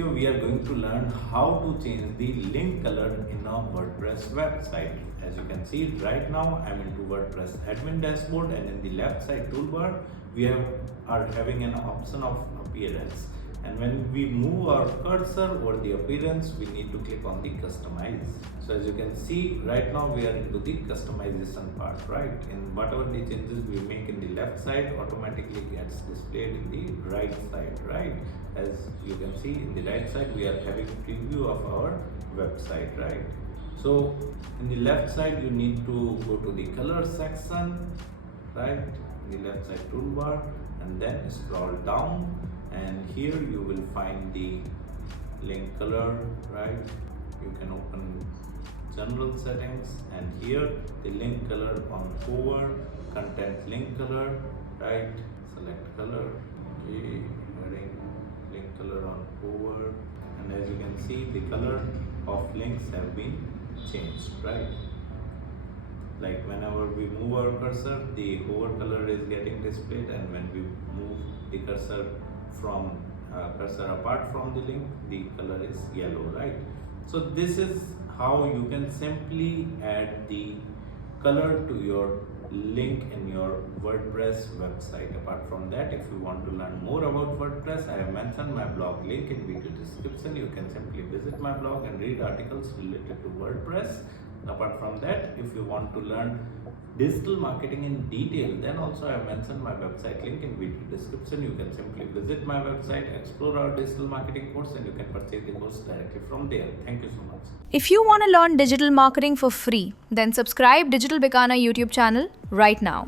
video we are going to learn how to change the link color in a WordPress website. As you can see right now, I'm into WordPress admin dashboard, and in the left side toolbar we are having an option of appearance, and when we move our cursor over the appearance we need to click on the customize. So as you can see right now we are into the customization part, right? And whatever the changes we make in the left side automatically gets displayed in the right side, right? As you can see in the right side we are having preview of our website, right? So in the left side you need to go to the color section, right, in the left side toolbar, and then scroll down, and here you will find the link color, right? You can open general settings, and here the link color on hover, content link color, right? Select color, okay, adding link color on hover, and as you can see the color of links have been changed, right? Like whenever we move our cursor, the hover color is getting displayed, and when we move the cursor from cursor apart from the link, the color is yellow, right? So this is how you can simply add the color to your link in your WordPress website. Apart from that, if you want to learn more about WordPress, I have mentioned my blog link in video description. You can simply visit my blog and read articles related to WordPress. Apart from that, if you want to learn digital marketing in detail, then also I have mentioned my website link in video description. You can simply visit my website, explore our digital marketing course, and you can purchase the course directly from there. Thank you so much. If you want to learn digital marketing for free, then subscribe Digital Bikana YouTube channel right now.